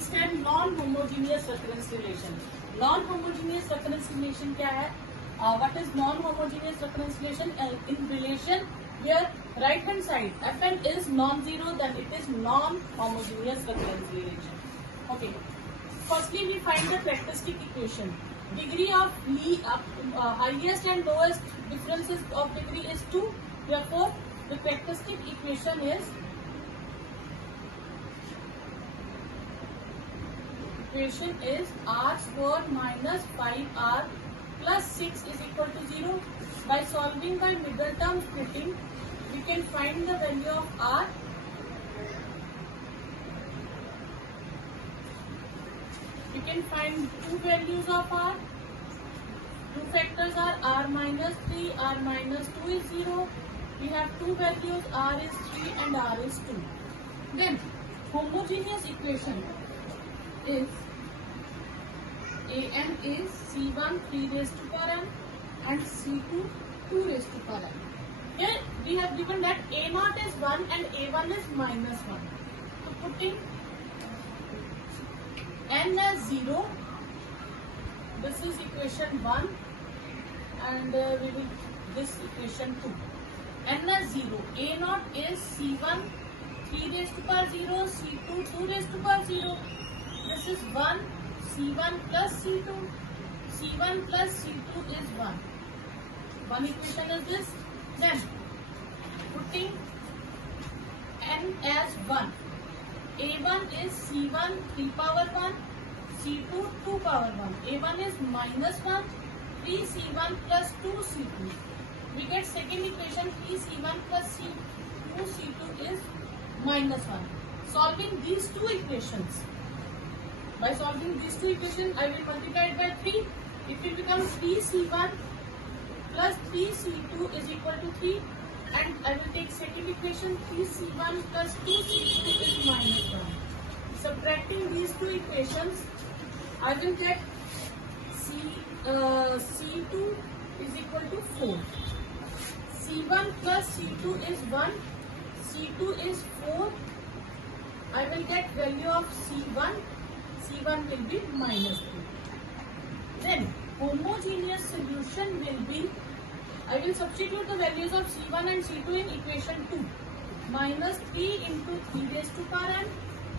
extend non-homogeneous recurrence relation. Non-homogeneous recurrence relation क्या है? What is non-homogeneous recurrence relation? In relation where right hand side Fn is non-zero, then it is non-homogeneous recurrence relation. Okay. Firstly, we find the characteristic equation. Degree of highest and lowest differences of degree is 2. Therefore, the characteristic equation is r square minus 5r plus 6 is equal to 0. By solving by middle term splitting, we can find the value of r. We can find two values of r. Two factors are r minus 3, r minus 2 is 0. We have two values, r is 3 and r is 2. Then homogeneous equation is an is c1 3 raised to power n and c2 2 raised to power n. Here we have given that a0 is 1 and a1 is minus 1. So putting n as 0, this is equation 1 and we will this equation 2. N as 0, a0 is c1 3 raised to power 0, c2 2 raised to power 0. This is 1, c1 plus c2, c1 plus c2 is 1. One equation is this. Then putting n as 1, a1 is c1 3 power 1, c2 2 power 1. a1 is minus 1, 3 c1 plus 2 c2. We get second equation 3 c1 plus 2 c2 is minus 1. Solving these two equations. By solving these two equations, I will multiply it by 3. It will become 3c1 plus 3c2 is equal to 3. And I will take second equation 3c1 plus 2c2 is minus 1. Subtracting these two equations, I will get c2 is equal to 4. c1 plus c2 is 1. c2 is 4. I will get value of c1. c1 will be minus 2. Then homogeneous solution will be, I will substitute the values of c1 and c2 in equation 2. Minus 3 into 3 raised to power n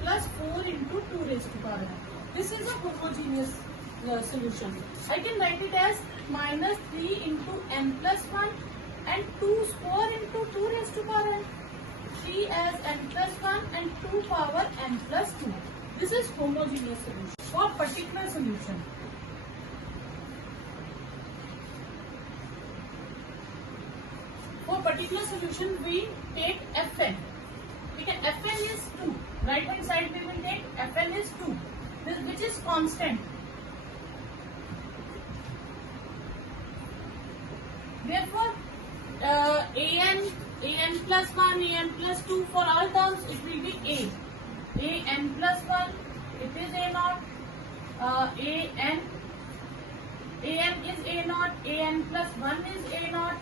plus 4 into 2 raised to power n. This is a homogeneous solution. I can write it as minus 3 into n plus 1 and 2 square into 2 raised to power n. 3 as n plus 1 and 2 power n plus 2. This is homogeneous solution. For particular solution, we take Fn. Okay, Fn is 2. Right hand side we will take Fn is 2, which is constant. Therefore, an plus 1, an plus 2, for all terms it will be an plus 1, it is a0, an is a0, an plus 1 is a0,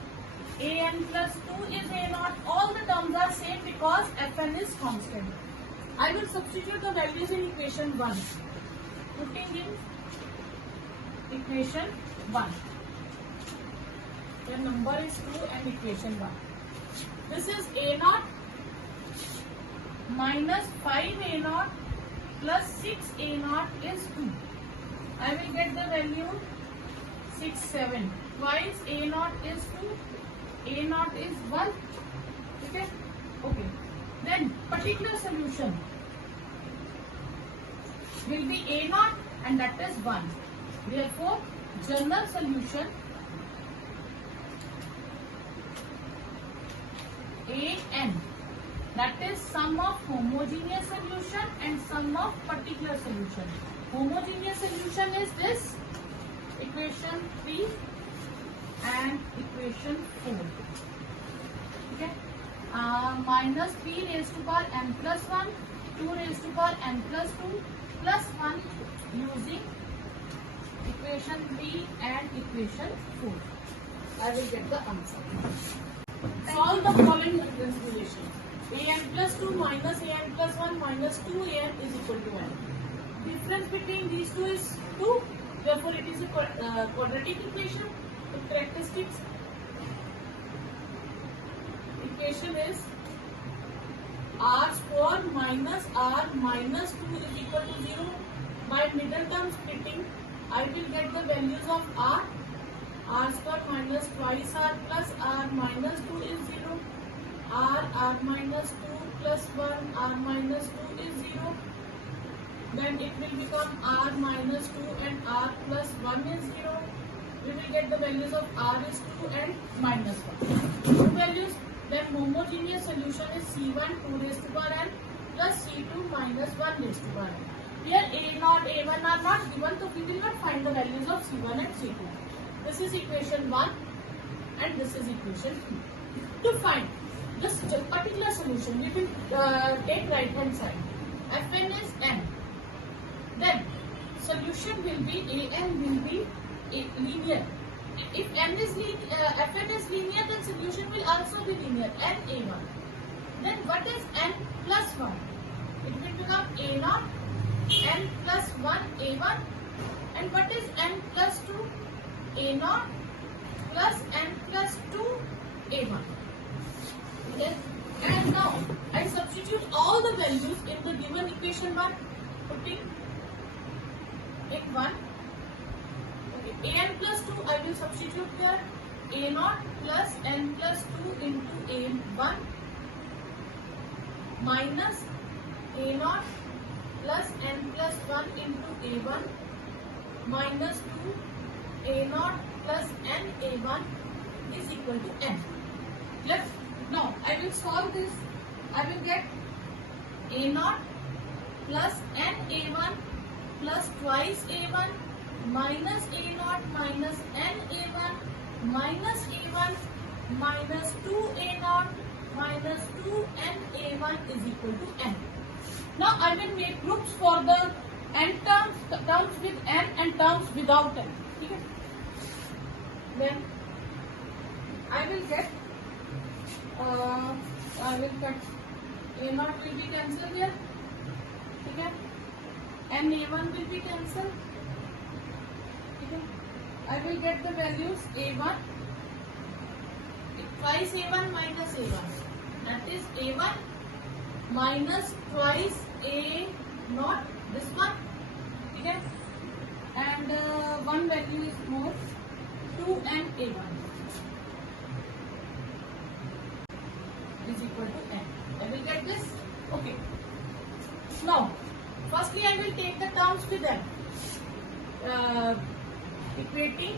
an plus 2 is a0. All the terms are same because Fn is constant. I will substitute the values in equation 1. Putting in equation 1. The number is 2 and equation 1. This is a0 minus 5a0 plus 6a0 is 2. I will get the value 6, 7. Twice a0 is 2. a0 is 1. Okay. Okay. Then particular solution will be a0 and that is 1. Therefore, general solution an, that is sum of homogeneous solution and sum of particular solution. Homogeneous solution is this equation 3 and equation 4. Okay. Minus 3 raised to power n plus 1, 2 raised to power n plus 2 plus 1 using equation 3 and equation 4. I will get the answer. Solve the following recurrence relation. an plus 2 minus an plus 1 minus 2an is equal to 1. distance between these two is 2. Therefore, it is a quadratic equation. The characteristics equation is r square minus r minus 2 is equal to 0. By middle term splitting, I will get the values of r. R square minus twice r plus r minus 2 is 0. R minus 2 plus 1, r minus 2 is 0. Then it will become r minus 2 and r plus 1 is 0. We will get the values of r is 2 and minus 1. Two values. Then homogeneous solution is C1 2 raised to power n plus C2 minus 1 raised to power n. Here A0, A1 are not given, so we will not find the values of C1 and C2. This is equation 1 and this is equation 2. To find this particular solution, we will take right hand side. Fn is n. Then solution will be an will be linear. If n is Fn is linear, then solution will also be linear. N A1. Then what is n plus 1? It will become A0, n plus 1 A1. And what is n plus 2? A0 plus n plus 2 A1. Okay. And now I substitute all the values in the given equation 1, putting in 1. Okay. An plus 2 I will substitute here. A0 plus n plus 2 into A1 minus A0 plus n plus 1 into A1 minus 2 A0 plus n A1 is equal to n. Now I will solve this. I will get A0 plus n A1 plus twice A1 minus A0 minus n A1 minus A1 minus 2 A0 minus 2 n A1 is equal to n. Now I will make groups for the n terms with n and terms without n. Okay? Then I will get I will cut A0 will be cancelled here. Okay? And A1 will be cancelled. Okay? I will get the values A1 twice A1 minus A1. That is A1 minus twice A0. This one. Okay? And one value is more. 2 and A1 is equal to n. I will get this. Okay. Now, firstly I will take the terms with n. Equating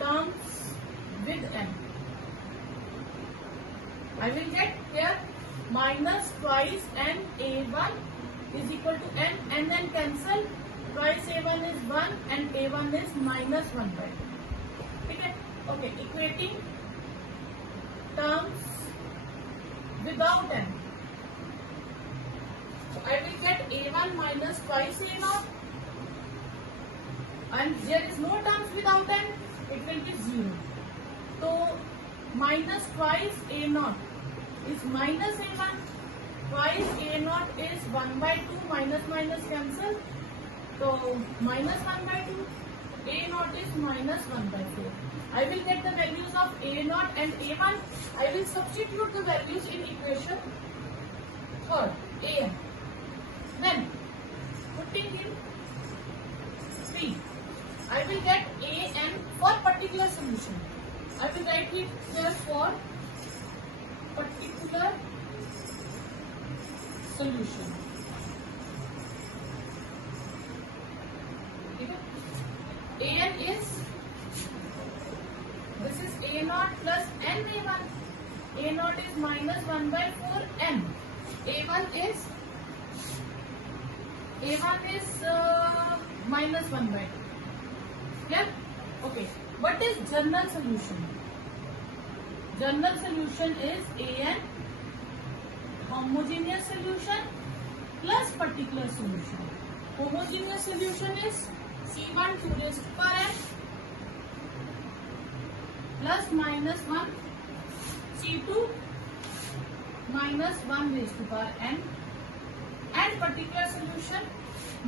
terms with n. I will get here minus twice n A1 is equal to n, and then cancel. Twice A1 is 1 and A1 is minus 1 by 2. Okay. Okay. Equating terms without n. So I will get A1 minus twice A0, and there is no terms without n, it will be 0. So minus twice A0 is minus A1, twice A0 is 1 by 2, minus minus cancel. So minus 1 by 2, A0 is minus 1 by 4. I will get the values of A0 and A1. I will substitute the values in equation 3rd, An. Then putting in 3, I will get An for particular solution. I will write it here for particular solution. An is, this is A0 plus n A1. A0 is minus 1 by 4 n. A1 is minus 1 by 2. Yeah? Okay. What is general solution? General solution is An homogeneous solution plus particular solution. Homogeneous solution is C1 2 raised to power n plus minus 1, C2 minus 1 raised to power n, and particular solution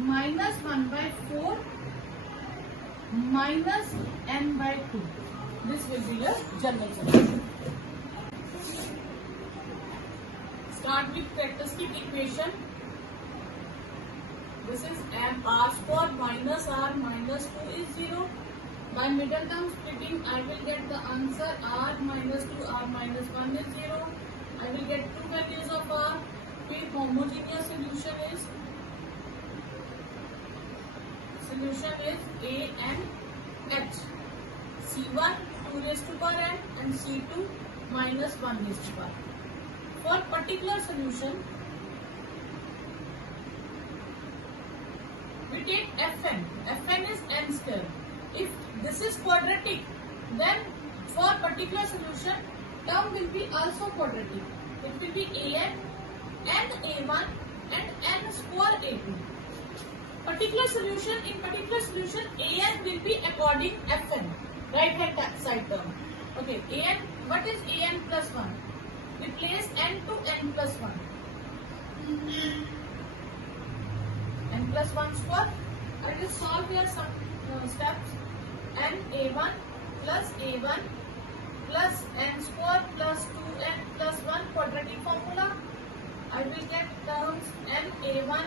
minus 1 by 4 minus n by 2. This will be your general solution. Start with characteristic equation. This is m r square minus r minus 2 is 0. By middle term splitting, I will get the answer r minus 2, r minus 1 is 0. I will get two values of r. The homogeneous solution is a and h. C1 2 raised to power n and C2 minus 1 raised to power. For particular solution, we take Fn. Fn is n square. If this is quadratic, then for particular solution, term will be also quadratic. It will be an, n a1 and n square a2. Particular solution, in particular solution, an will be according Fn, right hand side term. Okay, an, what is an plus 1? Replace n to n plus 1. N plus 1 square. I will solve here some steps. N a1 plus a1 plus n square plus 2n plus 1 quadratic formula. I will get terms n a1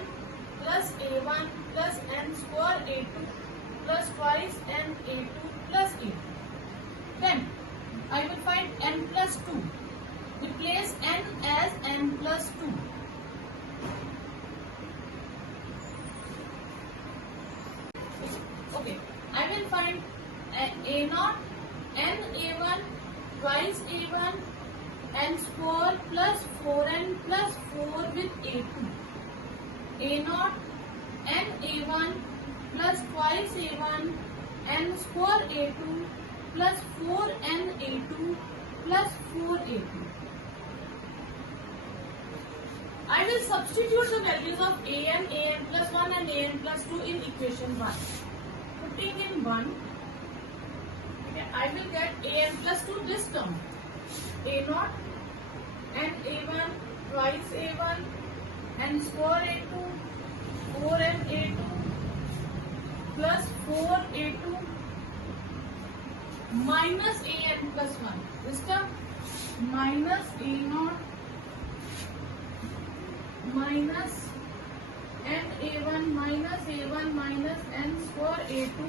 plus a1 plus n square a2 plus twice n a2 plus a2. Then I will find n plus 2. Replace n as n plus 2. Okay, I will find a0, n a1 twice a1 n square plus 4n plus 4 with a2. a0 n a1 plus twice a1 n square a2 plus 4n a2 plus 4 a2. I will substitute the values of an plus 1 and an plus 2 in equation 1. Putting in 1, okay, I will get an plus 2 this term. a0 and a1 twice a1 and square a2 4n a2 plus 4 a2 minus an plus 1. This term minus a0 minus n a1 minus n square a2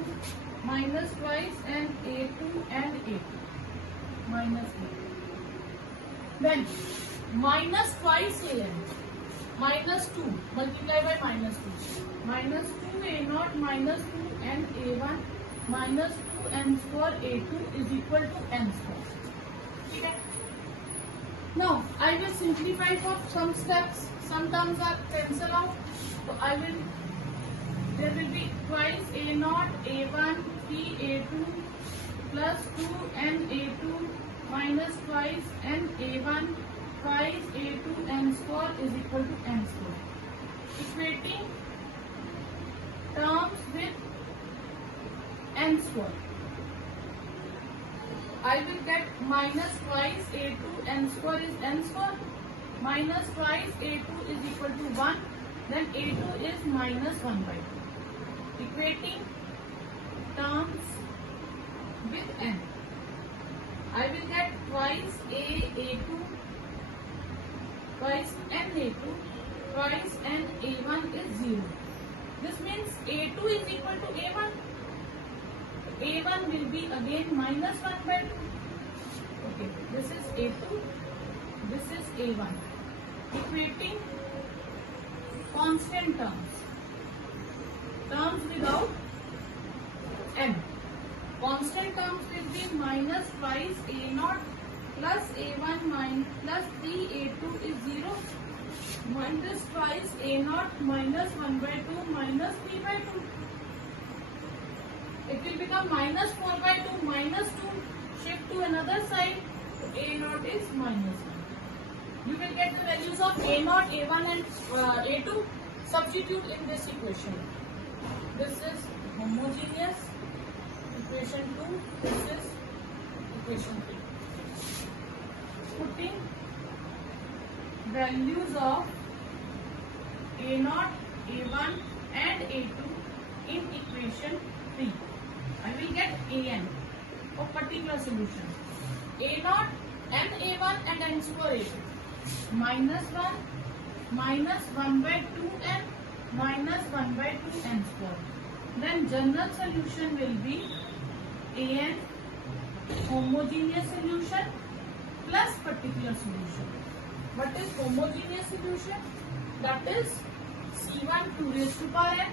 minus twice n a2 and a2 minus a2. Then minus twice an minus 2 multiply by minus 2 minus 2 a0 minus 2 n a1 minus 2 n square a2 is equal to n square. Okay. Now I will simplify for some steps. Some terms are cancel out. So there will be twice a0 a1 3 a2 plus 2 n a2 minus twice n a1 twice a2 n square is equal to n square. Equating terms with n square. I will get minus twice a2 n square is n square minus twice a2 is equal to 1, then a2 is minus 1 by 2. Equating terms with n. I will get twice a2 twice n a2 twice n a1 is 0. This means a2 is equal to a1. a1 will be again minus 1 by 2. Okay, this is a2, this is a1. Equating constant terms. Terms without n. Constant terms will be minus twice a0 plus a1 minus plus 3a2 is 0. Minus twice a0 minus 1 by 2 minus 3 by 2. It will become minus 4 by 2 minus 2. Shift to another side. So a0 is minus 1. You will get the values of a0, a1 and a2. Substitute in this equation. This is homogeneous. Equation 2. This is equation 3. Putting values of a0, a1 and a2 equation 3. I will get an of particular solution. A naught n a1 and n square a2 minus 1 minus 1 by 2n minus 1 by 2n square. Then general solution will be an homogeneous solution plus particular solution. What is homogeneous solution? That is C1 2 raised to power n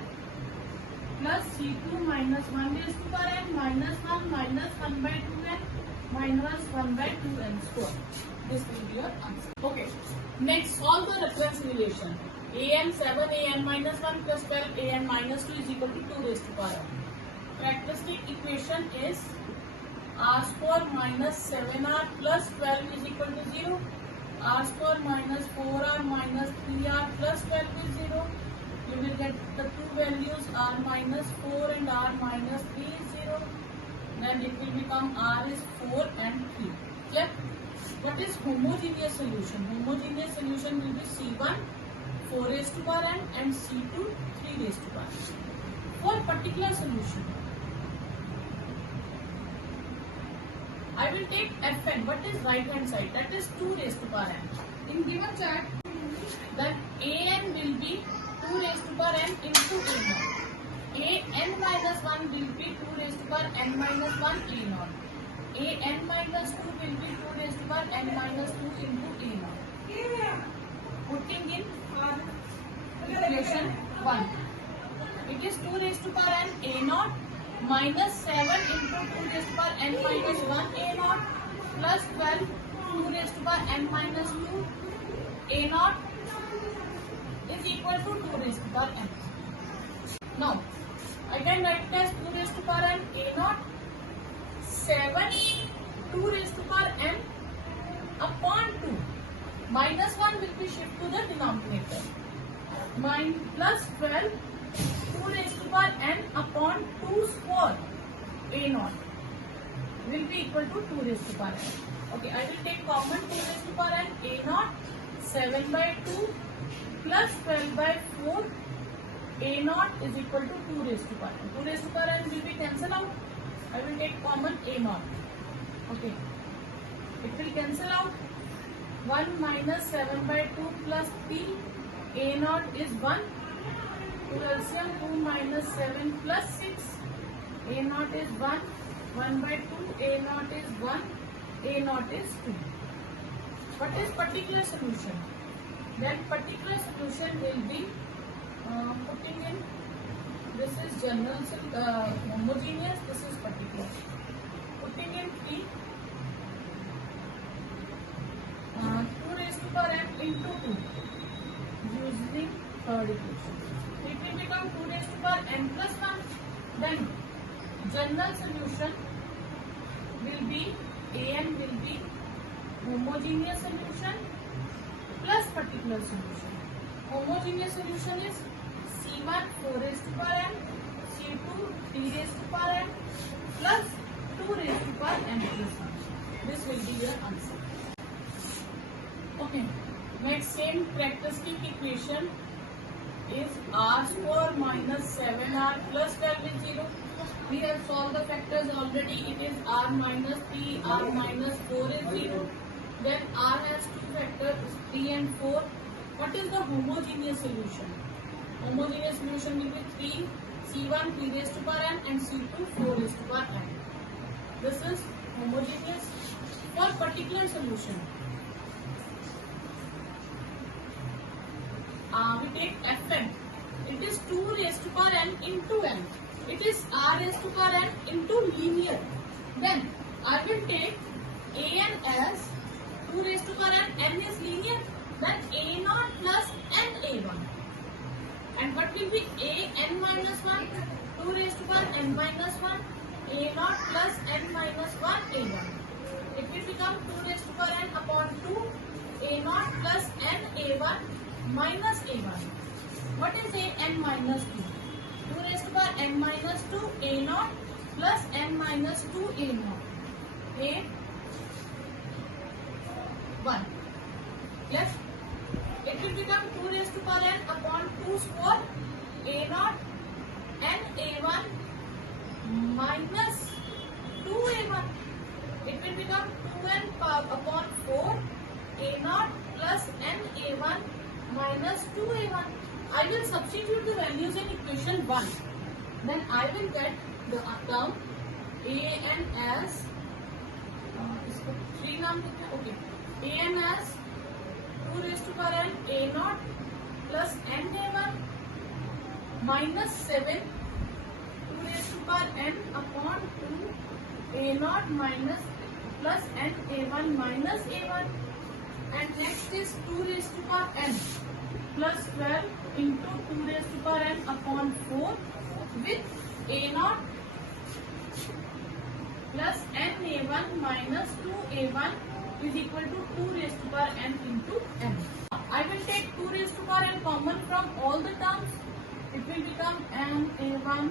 plus C2 minus 1 raised to power n minus 1 minus 1 by 2n minus 1 by 2n square. This will be your answer. Okay. Next, solve the recurrence relation. an 7 an minus 1 plus 12 an minus 2 is equal to 2 raised to power n. Characteristic equation is r square minus 7r plus 12 is equal to 0. R square minus 4r minus 3r plus 12 is 0. You will get the two values r minus 4 and r minus 3 is 0. Then it will become r is 4 and 3. Clear? What is homogeneous solution? Homogeneous solution will be C1 4 raised to power n and C2 3 raised to power n. For particular solution, I will take Fn. What is right hand side? That is 2 raised to power n. In given chart, that an will be 2 raised to power n into a0. an minus 1 will be 2 raised to power n minus 1 a0. an minus 2 will be 2 raised to power n minus 2 into a0. Putting in equation 1. It is 2 raised to power n a0 minus 7 into 2 raised to power n minus 1 a0 plus 12 2 raised to power n minus 2 a0 is equal to 2 raised to power n. Now, I can write it as 2 raised to power n a0 7 2 raised to power n upon 2. Minus 1 will be shift to the denominator. Plus 12 2 raised to power n upon 2 square a0 will be equal to 2 raised to power n. Okay, I will take common 2 raised to power n a0 7 by 2 plus 12 by 4 a0 is equal to 2 raised to power n. 2 raised to power n will be cancelled out. I will take common a0. Okay, it will cancel out. 1 minus 7 by 2 plus 3 a0 is 1. To LCM 2 minus 7 plus 6 a0 is 1. 1 by 2 a0 is 1. a0 is 2. What is particular solution? That particular solution will be putting in, this is general homogeneous, this is particular. Putting in 3 2 raised to power n into 2 using third equation. It will become 2 raised to power n plus 1. Then general solution will be an will be homogeneous solution plus particular solution. Homogeneous solution is C1 4 raised to power n, C2 3 raised to power n plus 2 raised to power n plus 1. This will be your answer. Okay, next same characteristic equation is r square minus 7r plus 12 is 0. We have solved the factors already. It is r minus 3, r minus 4 is 0. Then r has two factors 3 and 4. What is the homogeneous solution? Homogeneous solution will be 3, C1 3 raised to power n and C2 4 raised to power n. This is homogeneous. For particular solution, we take Fn. It is 2 raised to power n into n. It is r raised to power n into linear. Then I will take an as 2 raised to power n is linear. Then a0 plus n a1. And what will be an minus 1? 2 raised to power n minus 1. a0 plus n minus 1 a1. It will become 2 raised to power n upon 2. a0 plus n a1 minus a1. What is an minus 2? 2 raised to power n minus 2 a0 plus n minus 2 a0. a1. Yes? It will become 2 raised to power n upon 2 square a0 n a1 minus 2a1. It will become 2n upon 4 a0 plus n a1 minus 2a1. I will substitute the values in equation 1. Then I will get the term an as इसको 3 नाम देते हैं. Okay, an as 2 raised to power n a0 plus n a1 minus 7 2 raised to power n upon 2 a0 minus plus n a1 minus a1, and next is 2 raised to power n plus 12 into 2 raised to power n upon 4 with a0 plus n a1 minus 2a1 is equal to 2 raised to power n into n. I will take 2 raised to power n common from all the terms. It will become n a1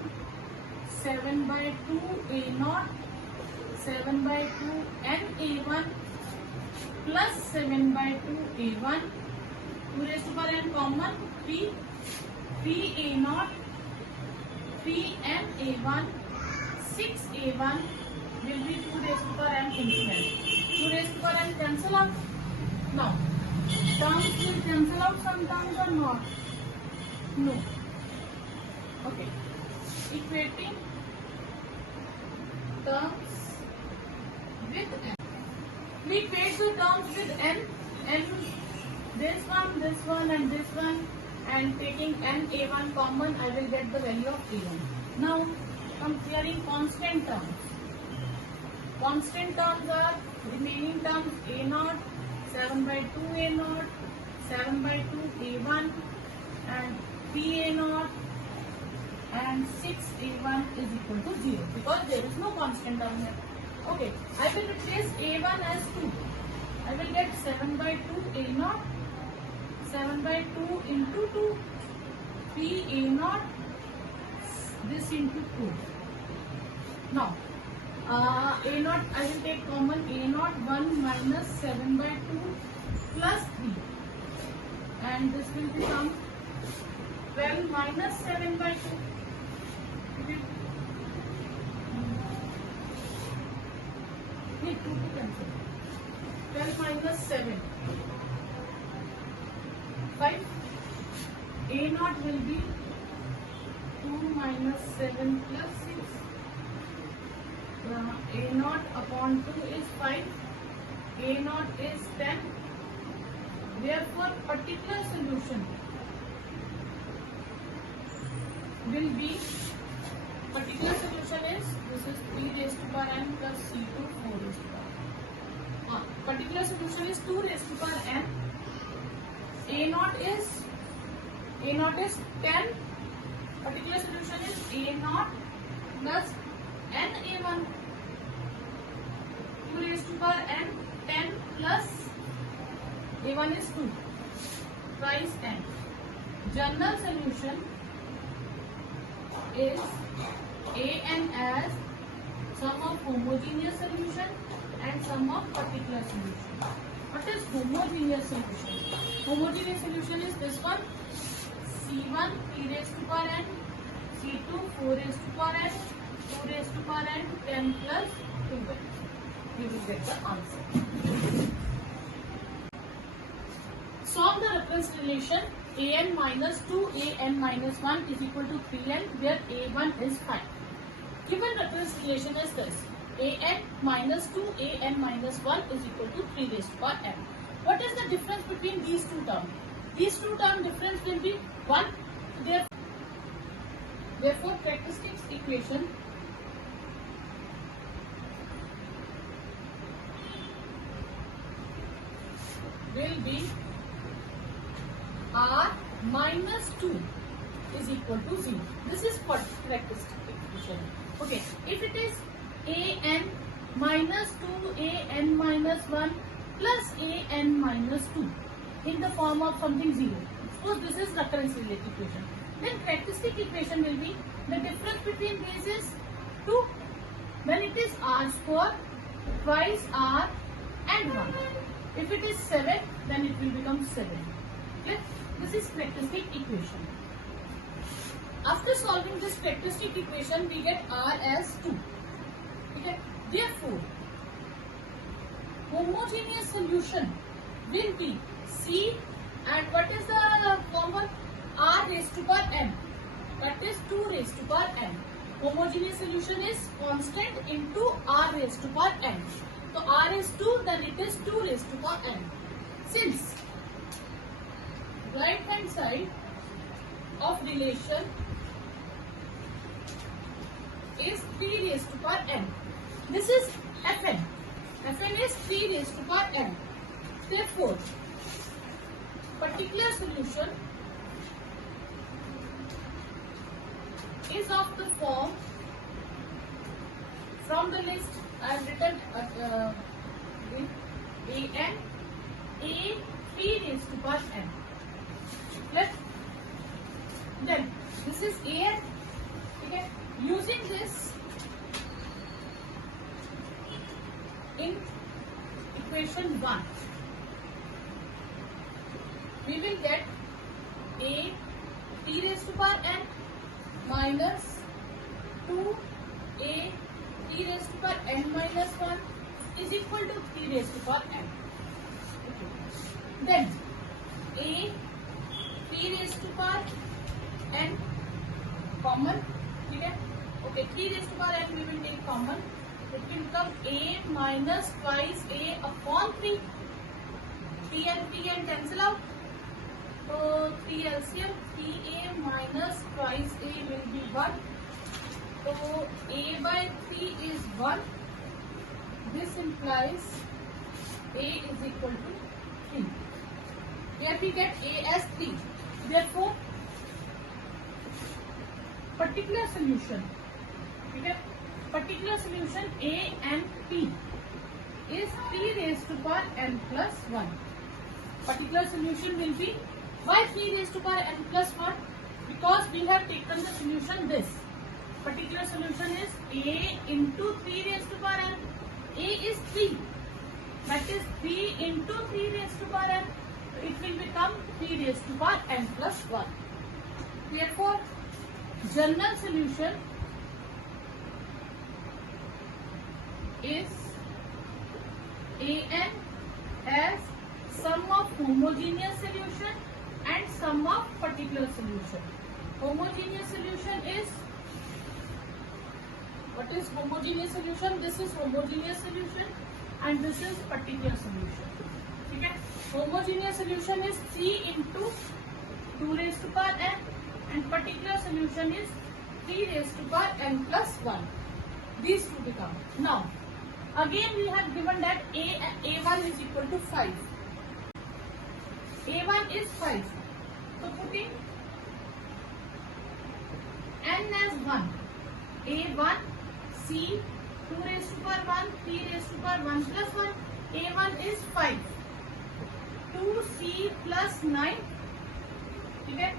7 by 2 a0 7 by 2 n a1 plus 7 by 2 a1. 2 raised to power n common 3 a0 3 n a1 6 a1 will be 2 raised to power n into n. 2 raised to power n cancel out. Now, terms will cancel out some terms or not? No. Okay. Equating terms with n. We equate the terms with n. This one and this one, and taking n a1 common, I will get the value of a1. Now, comparing constant terms. Constant terms are remaining terms a0, 7 by 2 a0, 7 by 2 a1, and 3 a0, and 6 a1 is equal to 0 because there is no constant term here. Okay, I will replace a1 as 2. I will get 7 by 2 a0, 7 by 2 into 2, 3 a0, this into 2. Now, a0 I will take common, a0 1 minus 7 by 2 plus 3, and this will become 12 minus 7 by 2. Okay. 2 to cancel. 12 minus 7. 5. a0 will be 2 minus 7 plus 6. a0 upon 2 is 5. a0 is 10. Therefore, particular solution will be, particular solution is, this is 3 raised to power n plus c2 4 raised to power n. Particular solution is 2 raised to power n. a0 is 10. Particular solution is a0 plus n a1. 2 raised to power n, 10 plus a1 is 2. Twice 10. General solution is an as sum of homogeneous solution and sum of particular solution. What is homogeneous solution? Homogeneous solution is this one, c1 3 raised to power n, c2 4 raised to power n, 2 raised to power n, 10 plus 2n. We will get the answer. Solve the recurrence relation an minus 2 an minus 1 is equal to 3n, where a1 is 5. Given recurrence relation is this, an minus 2 an minus 1 is equal to 3 raised to power n. What is the difference between these two terms? These two term difference will be 1. Therefore, characteristics equation will be r minus 2 is equal to 0. This is for characteristic equation. Okay, if it is an minus 2 an minus 1 plus an minus 2 in the form of something 0. Suppose this is recurrence related equation. Then characteristic equation will be the difference between these is 2. Then it is r square twice r and 1. If it is 7, then it will become 7. Okay? This is characteristic equation. After solving this characteristic equation, we get R as 2. Okay. Therefore, homogeneous solution will be C, and what is the common? R raised to power n. That is 2 raised to power n. Homogeneous solution is constant into R raised to power n. So R is 2, then it is 2 raised to power n. Since right hand side of relation is 3 raised to power n. This is Fn. Fn is 3 raised to power n. Therefore, particular solution is of the form, from the list I have written An, A 3 raised to power n. Then this is An. Okay. Using this in equation 1, we will get A 3 raised to power n minus 2A 3 raised to power n minus 1 is equal to 3 raised to power n. Okay. Then A 3 raised to power n common. Okay, 3 raised to power n we will take common. It will become A minus twice A upon 3. 3 and cancel out. So 3 LCM, 3A minus twice A will be 1. So A by 3 is 1. This implies A is equal to 3. Here we get A as 3. Therefore, particular solution, okay, particular solution A and P is 3 raised to power n plus 1. Particular solution will be, why 3 raised to power n plus 1? Because we have taken the solution this. Particular solution is A into 3 raised to power n. A is 3. That is 3 into 3 raised to power n. It will become 3 raised to power n plus 1. Therefore, general solution is An as sum of homogeneous solution and sum of particular solution. Homogeneous solution is, what is homogeneous solution? This is homogeneous solution and this is particular solution. Okay. Homogeneous solution is 3 into 2 raised to power n and particular solution is 3 raised to power n plus 1. These two become. Now, again we have given that A1 is equal to 5. A1 is 5. So putting n as 1. A1, C, 2 raised to power 1, 3 raised to power 1 plus 1. A1 is 5. 2C plus 9. Okay.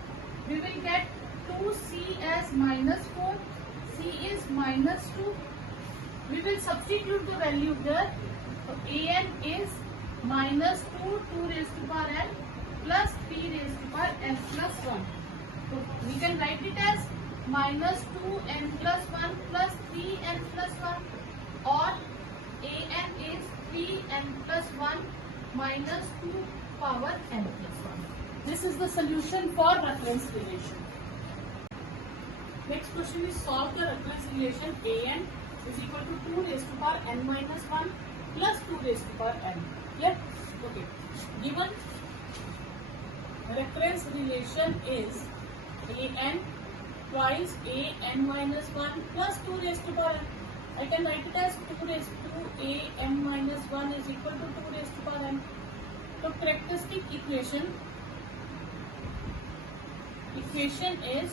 We will get 2C as minus 4. C is minus 2. We will substitute the value there. So An is minus 2, 2 raised to power n plus 3 raised to power n plus 1. So we can write it as minus 2n plus 1 plus 3n plus 1, or An is 3n plus 1 minus 2 power n plus 1. This is the solution for recurrence relation. Next question is, solve the recurrence relation An is equal to 2 raised to power n minus 1 plus 2 raised to power n. Clear? Okay. Given recurrence relation is An twice An minus 1 plus 2 raised to power n. I can write it as 2 raised to An minus 1 is equal to 2 raised to power n. So characteristic equation is,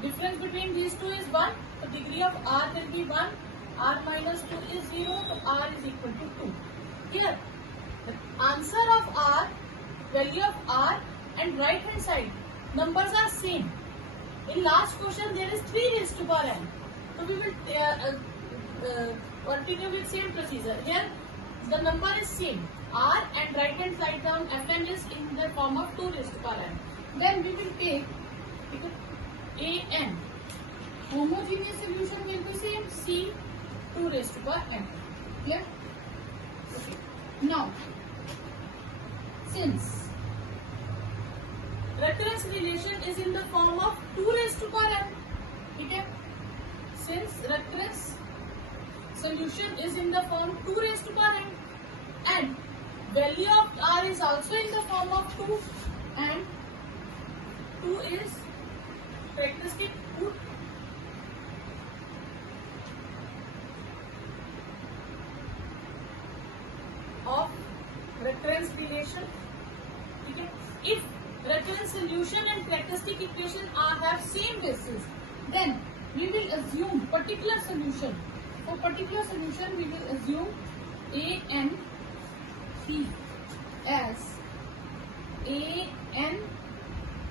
difference between these two is 1. The degree of R will be 1. R minus 2 is 0. So R is equal to 2. Here, the answer of R, value of R and right hand side numbers are same. In last question there is 3 raised to power n. So we will continue with same procedure. Here the number is same. R and right hand side term Fn is in the form of 2 raised to power n. Then we will take ठीक है. an homogeneous solution will be same, c 2 raised to power n. Clear? Okay. Now since recurrence relation is in the form of 2 raised to power n, ठीक है, since recurrence solution is in the form 2 raised to power n and value of r is also in the form of 2 and 2 is characteristic root of recurrence relation. Okay. If recurrence solution and characteristic equation have same basis, then we will assume particular solution. For particular solution, we will assume a n c as a n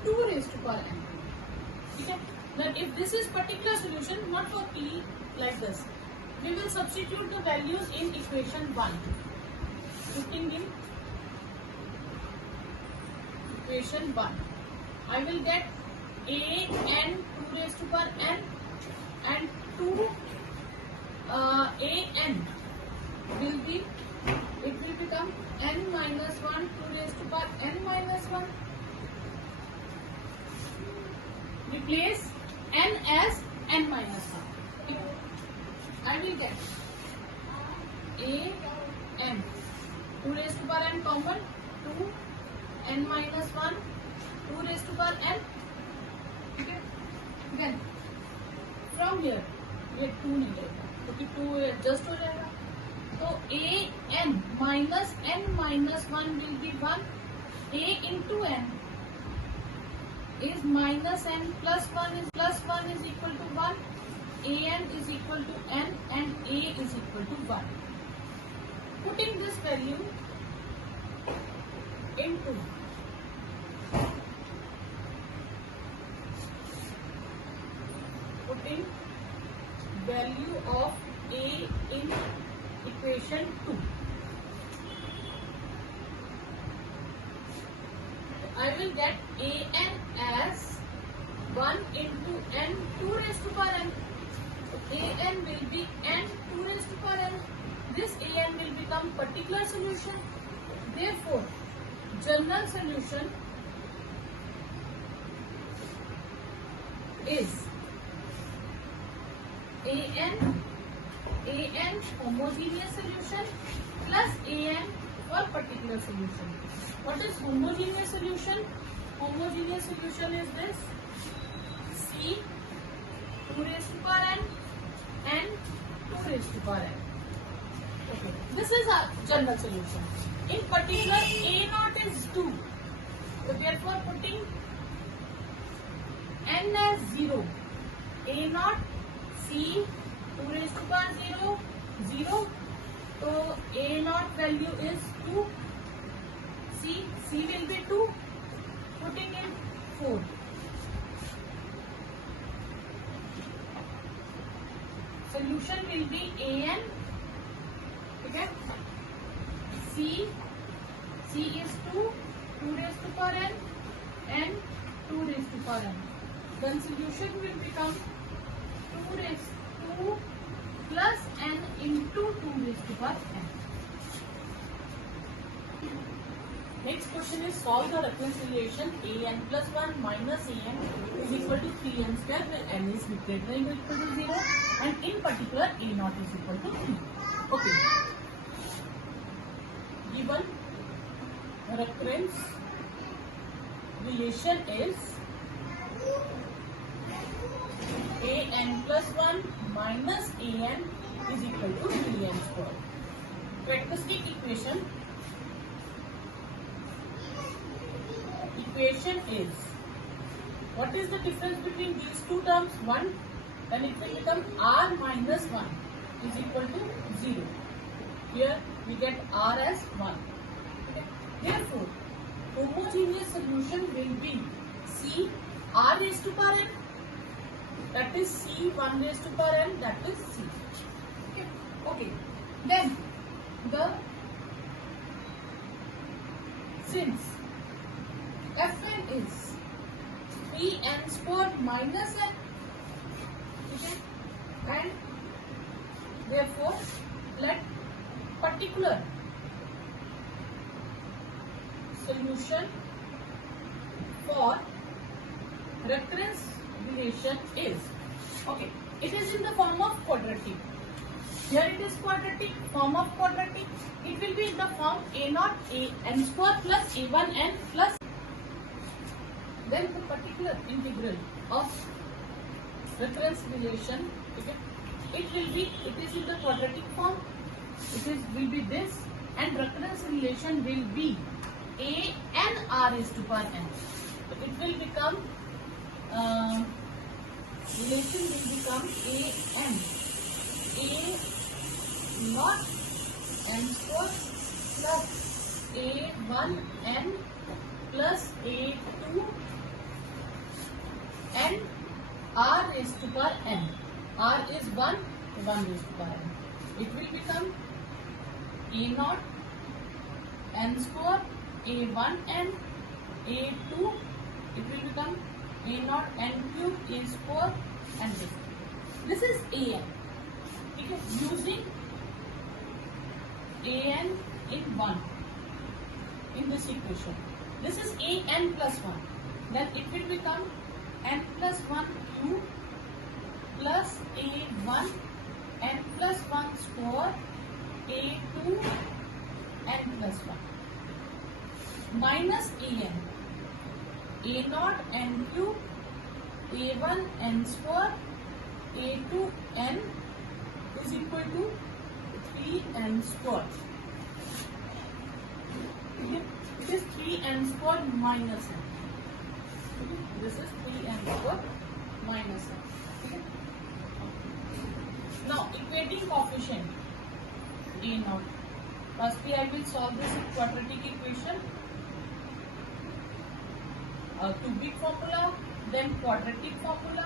2 raised to power n. Okay. Then if this is particular solution, not for p like this, we will substitute the values in equation 1. Putting in equation 1, I will get a n 2 raised to power n and 2 a n will be, it will become n minus 1 2 raised to power n minus 1. Replace n as n minus 1. I will get a n 2 raised to power n common, 2 n minus 1 2 raised to power n. Okay. Then from here ये 2 नहीं रहेगा क्योंकि 2 adjust हो जाएगा. तो a n minus n minus 1 will be 1. a into n is minus n plus 1 is equal to 1. a n is equal to n and a is equal to 1. Putting this value into value of a in equation 2, I will get a n as 1 into n 2 raised to power n. So a n will be n 2 raised to power n. This a n will become particular solution. Therefore, general solution is a n homogeneous solution plus a n for particular solution. What is homogeneous solution? Homogeneous solution is this: c 2 raised to power n and 2 raised to power n. Okay, this is our general solution. In particular, a naught is 2. So therefore, putting n as 0, a naught c 2 raised to power 0 0. So a naught value is 2. C will be 2. Putting in 4. Solution will be a n. Okay. C is 2 raised to power n and 2 raised to power n. Then solution will become 2 raised to plus n into 2 raised to power n. Next question is solve the recurrence relation a n plus 1 minus a n is equal to 3n square where n is greater than or equal to 0 and in particular a naught is equal to 3. Okay. Given recurrence relation is a n plus 1 minus a n is equal to 3n square. Characteristic equation is, what is the difference between these two terms? 1, then it will become r minus 1 is equal to 0. Here we get r as 1. Okay. Therefore, homogeneous solution will be c r raised to power n, that is c 1 raised to power n, that is c. Okay. Then since Fn is 3n square minus n. Okay, and therefore let particular solution for recurrence relation is, okay, it is in the form of quadratic. Here it is quadratic, form of quadratic. It will be in the form a naught a n square plus a1 n plus. Then the particular integral of recurrence relation, okay, it is in the quadratic form. Will be this, and recurrence relation will be a n r is to power n. So it will become relation will become a n naught n square plus a1 n plus a2 n r is to power n. R is 1 is to power n. It will become a naught n square a1 n a2. It will become a naught n cube a square and this. This is a n. Okay, using a n in 1 in this equation. This is a n plus 1. Then it will become n plus 1 cube plus a1 n plus 1 square a2 n plus 1 minus a naught n cube a1 n square a2 n is equal to 3n square. It is 3n square minus n. This is 3n square minus n. Okay. Now equating coefficient a naught. Firstly, I will solve this quadratic equation. Cubic formula, then quadratic formula.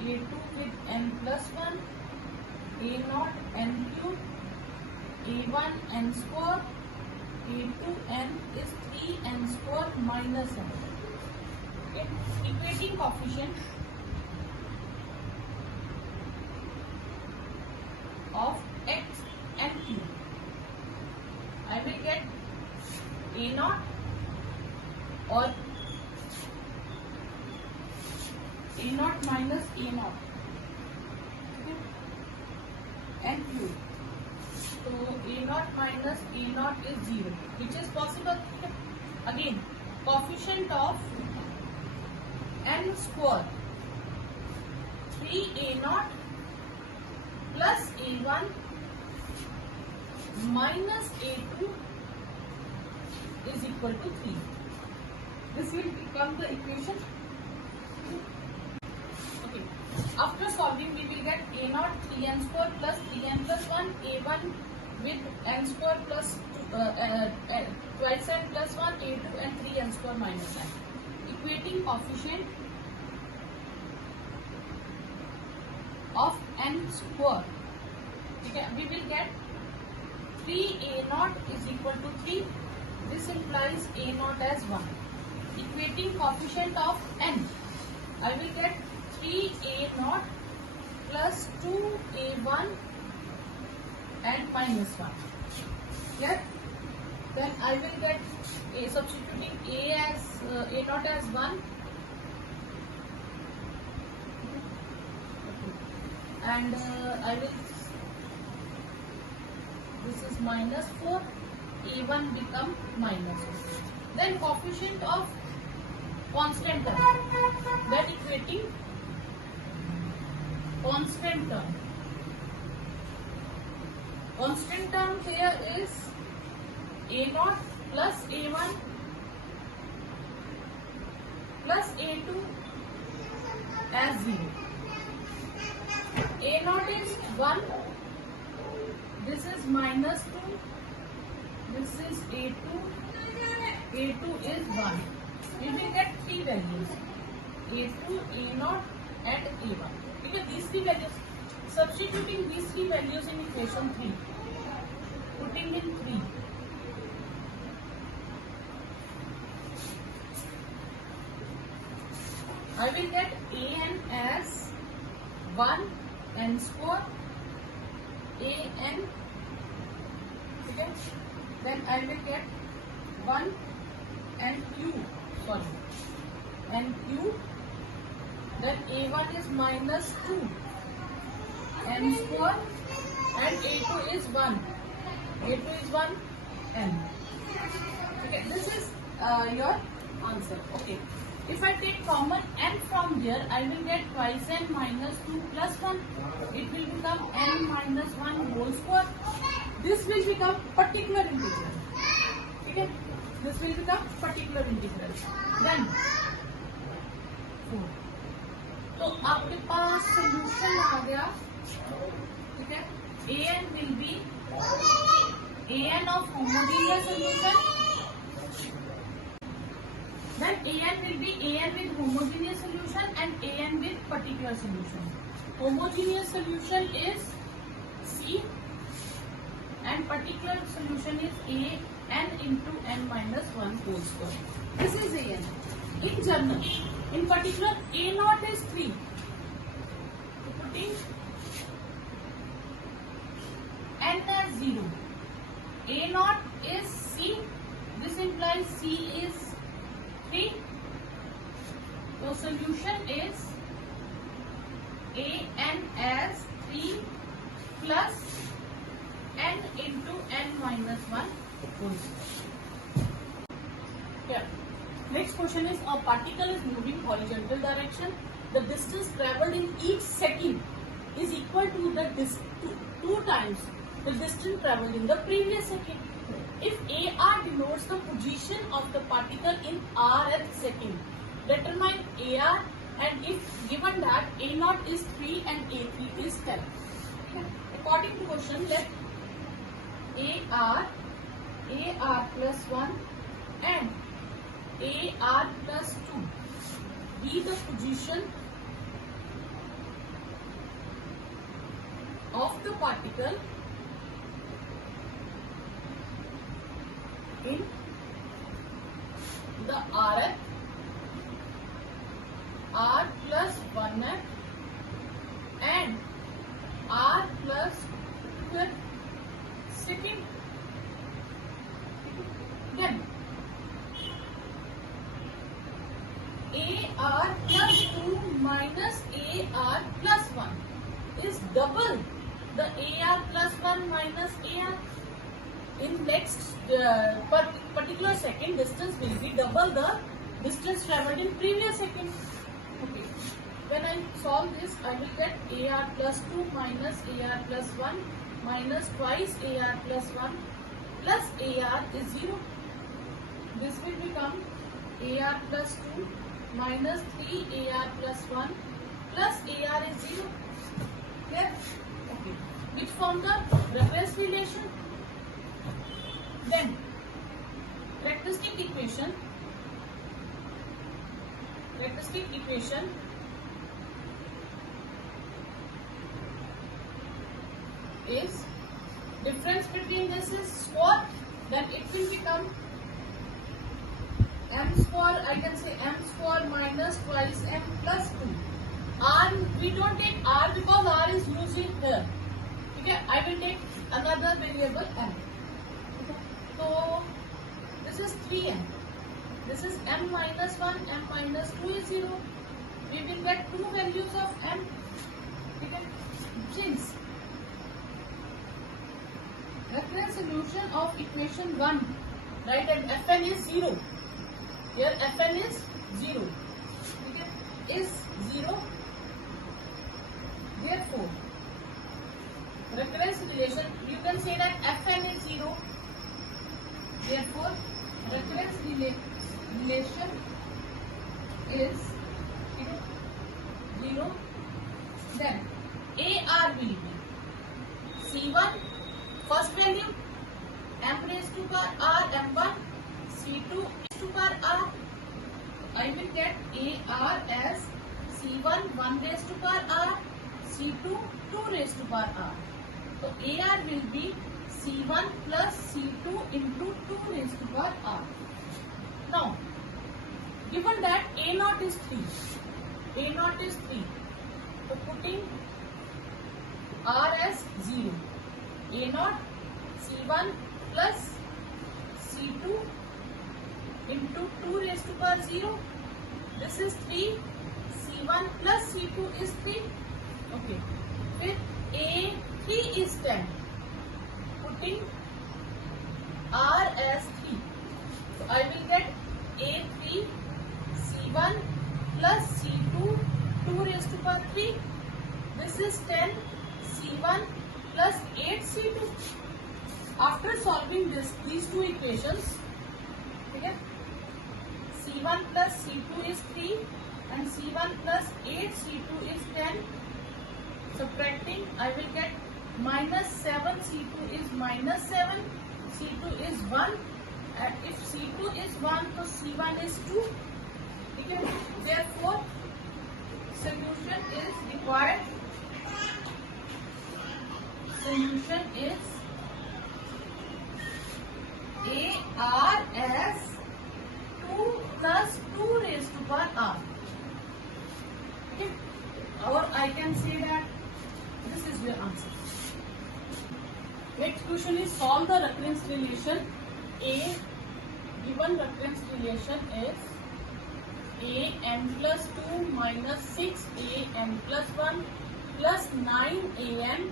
a2 with n plus 1, a naught n cube, a1 n square, a2 n is 3n square minus n. Okay. Equating coefficient of x and q. I will get a naught or a naught minus a naught, okay, and q. So a naught minus a naught is 0, which is possible. Again, coefficient of n square 3a naught plus a1 minus a2 is equal to 3. This will become the equation. Okay. After solving, we will get a naught 3n square plus 3n plus 1 a1 with n square plus twice n plus 1 a2 and 3n square minus n. Equating coefficient of n square. Okay, we will get 3a naught is equal to 3. This implies a naught as 1. Equating coefficient of n, I will get 3a naught plus 2a1 and minus 1. Here, then I will get a, substituting a as a naught as 1 and I will, this is minus 4, a1 become minus 4. Then coefficient of constant term, then equating constant term. Constant term here is a naught plus a1 plus a2 as 0. A naught is 1, this is minus 2, this is a2 is 1. We will get 3 values, a2, a naught and a1. Because these 3 values, substituting these 3 values in equation 3, putting in 3. I will get an as 1 n square an. Okay, then I will get 1 n cube, sorry, n cube. Then a1 is minus 2 n square and a2 is 1. a2 is 1 n. Okay, this is your answer. Okay, if I take common n from here, I will get twice n minus 2 plus 1. It will become n minus 1 whole square. This will become particular integral. Okay, this will become particular integral. Then 4. तो आपके पास solution आ गया. ठीक है, an will be an of homogeneous solution. Then an will be an with homogeneous solution and an with particular solution. Homogeneous solution is C and particular solution is a n into n minus 1 whole square. This is an. In general, in particular, a naught is 3. So putting n as 0. A naught is C. This implies C is 3. So solution is a n as 3 plus n into n minus 1 whole square. Here. Next question is, a particle is moving horizontal direction. The distance travelled in each second is equal to the two times the distance travelled in the previous second. If AR denotes the position of the particle in rth second, determine AR, and if given that A naught is 3 and A3 is 10. According to question, let AR plus 1 and AR plus 2 be the position of the particle in the rth, r plus 1th and r plus 5th second. Then AR plus 2 minus AR plus 1 is double the AR plus 1 minus AR. In next particular second, distance will be double the distance travelled in previous second. Okay. When I solve this, I will get AR plus 2 minus AR plus 1 minus twice AR plus 1 plus AR is 0. This will become AR plus 2 minus 3 AR plus 1 plus AR is 0. Clear? Okay. Which form the recurrence relation? Then characteristic equation is difference between this is square, then it will become m square. I can say m square minus twice m plus 2. R, we don't take r because r is used in here. Okay, I will take another variable m. So this is 3m. This is m minus 1, m minus 2 is 0. We will get two values of m. Okay, since recurrent solution of equation 1, right, and Fn is 0. Here Fn is 0. Okay, is 0. Therefore, recurrence relation, you can say that Fn is 0. Therefore, recurrence relation is 0. Then AR will be C1 first value m raised to power r m1, C2 raised to power r. I will get AR as C1 1 raised to power r, C2 2 raised to power r. So AR will be C1 plus C2 into 2 raised to power r. Now, given that A naught is 3 A naught is 3. So putting R as 0. A naught C1 plus C2 into 2 raised to power 0. This is 3. C1 plus C2 is 3. Okay. With A3 is 10. Putting R as 3. So I will get A3 C1 plus C2 2 raised to power 3. This is 10 C1 plus 8 C2. After solving these two equations, okay, C1 plus C2 is 3 and C1 plus 8 C2 is 10. Subtracting, I will get minus 7 C2 is minus 7. C2 is 1. And if C2 is 1, so C1 is 2. Okay. Therefore, solution is required. Solution is AR as 2 plus 2 raised to power R. Okay. Or I can say that this is your answer. Next question is solve the recurrence relation. A given recurrence relation is a n plus 2 minus 6 a n plus 1 plus 9 a n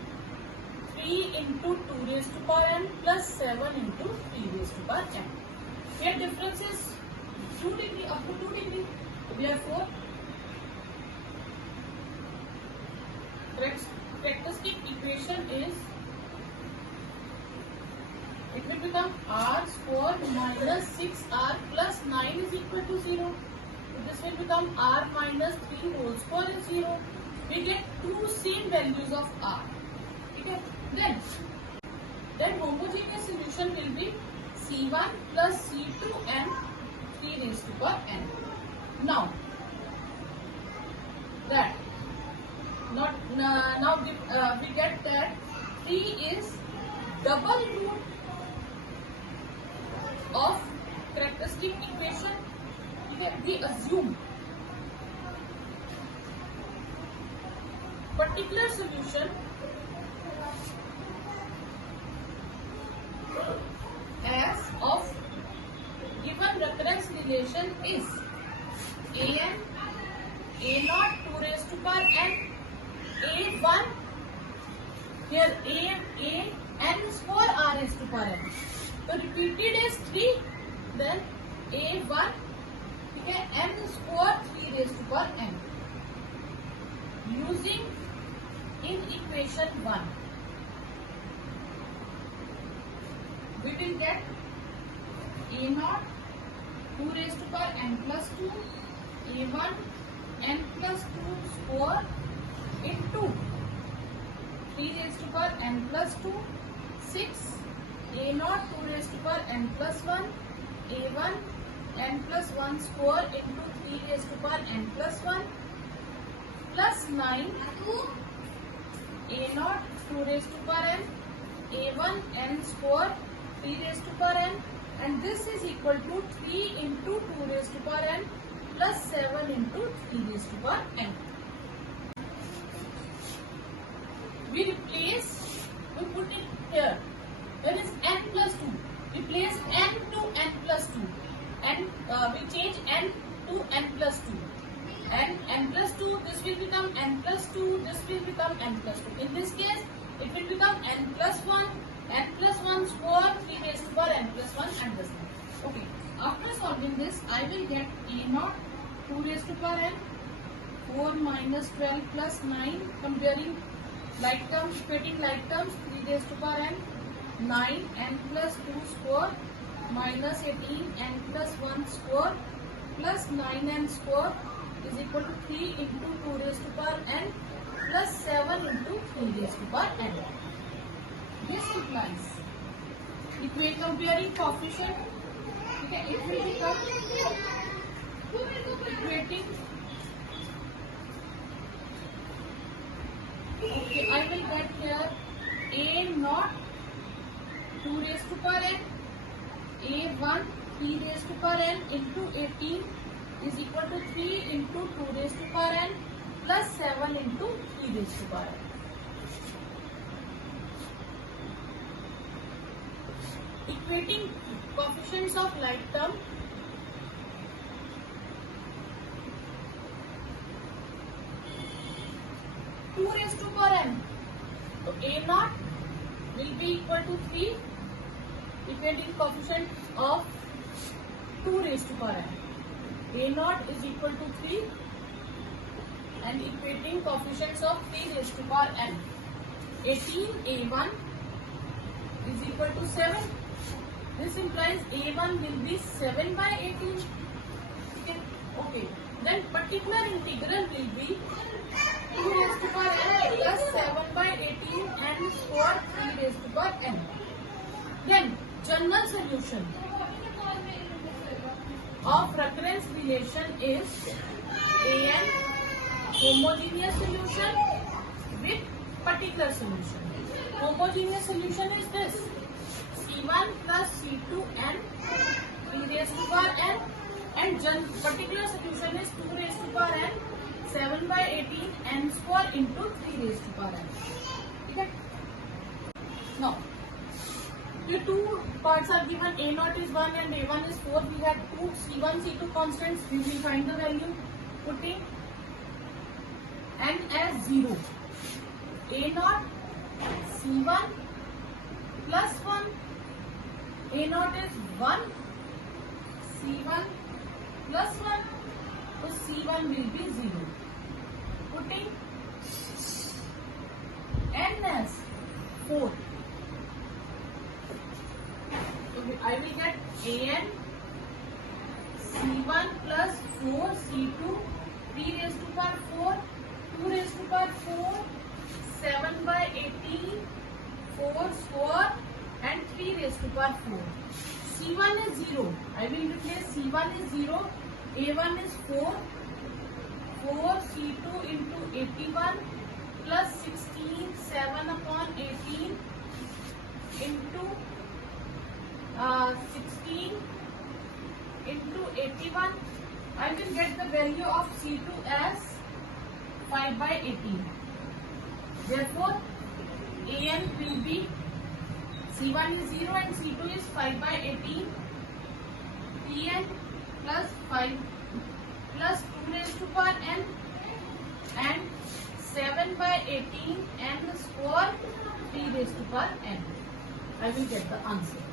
3 into 2 raised to power n plus 7 into 3 raised to power n. Here difference is 2 degree up to 2 degree. Therefore, characteristic equation is, it will become r square minus 6r plus 9 is equal to 0. So this will become r minus 3 whole square is 0. We get two same values of r. Okay. Then homogeneous solution will be C1 plus C2 and 3 raised to power n. Now we get that 3 is double root of characteristic equation. We assume particular solution as of given recurrence relation is an a naught 2 raised to power n, a1, here a n square r raised to power n. So repeated is 3, then a1, okay, n square 3 raised to power n. Using in equation 1, we will get a naught 2 raised to power n plus 2, a1 n plus 2 square into 3 raised to power n plus 2, 6 a naught 2 raised to power n plus 1, a1 n plus 1 square into 3 raised to power n plus 1 plus 9 a naught 2 raised to power n, a1 n square 3 raised to power n, and this is equal to 3 into 2 raised to power n plus 7 into 3 raised to power n. We put it here. There is n plus 2. We place n to n plus 2. And we change n to n plus 2. And n plus 2, this will become n plus 2, this will become n plus 2. In this case, it will become n plus 1 square 3 raised to power n plus 1 and this one. Okay. After solving this, I will get a naught 2 raised to power n, 4 minus 12 plus 9, comparing like terms, splitting like terms, 3 raised to power n, 9 n plus 2 square minus 18 n plus 1 square plus 9 n square is equal to 3 into 2 raised to power n plus 7 into 3 raised to power n. This implies comparing coefficient, okay, it will become equating. Okay, I will get here a naught 2 raised to power n, a1 3 raised to power n into 18 is equal to 3 into 2 raised to power n plus 7 into 3 raised to power n. Equating coefficients of like term, two raised to power n. So a naught will be equal to 3, equating coefficient of 2 raised to power n. A naught is equal to 3 and equating coefficients of 3 raised to power n. 18a1 is equal to 7. This implies a1 will be 7 by 18. Okay. Then particular integral will be 2 raised to power n plus 7 by 18 n square 3 raised to power n. Then general solution of recurrence relation is an homogeneous solution with particular solution. Homogeneous solution is this: C1 plus C2 n 3 raised to power n, and particular solution is 2 raised to power n 7 by 18 n square into 3 raised to power n. Okay. Now, the two parts are given. A naught is 1 and A1 is 4. We had two C1, C2 constants. We will find the value putting n as 0. A naught C1 plus 1. A naught is 1. C1 plus 1. So C1 will be 0. Putting n as 4. I will get an C1 plus 4 C2 3 raised to power 4 2 raised to power 4 7 by 18 4 square and 3 raised to power 4. C1 is 0. I will replace C1 is 0. A1 is 4. 4 C2 into 81 plus 16 7 upon 18 into 16 into 81. I will get the value of C2 as 5 by 18. Therefore, An will be C1 is 0 and C2 is 5 by 18. Pn plus 5 plus 2 raised to power n and 7 by 18 n square 3 raised to power n. I will get the answer.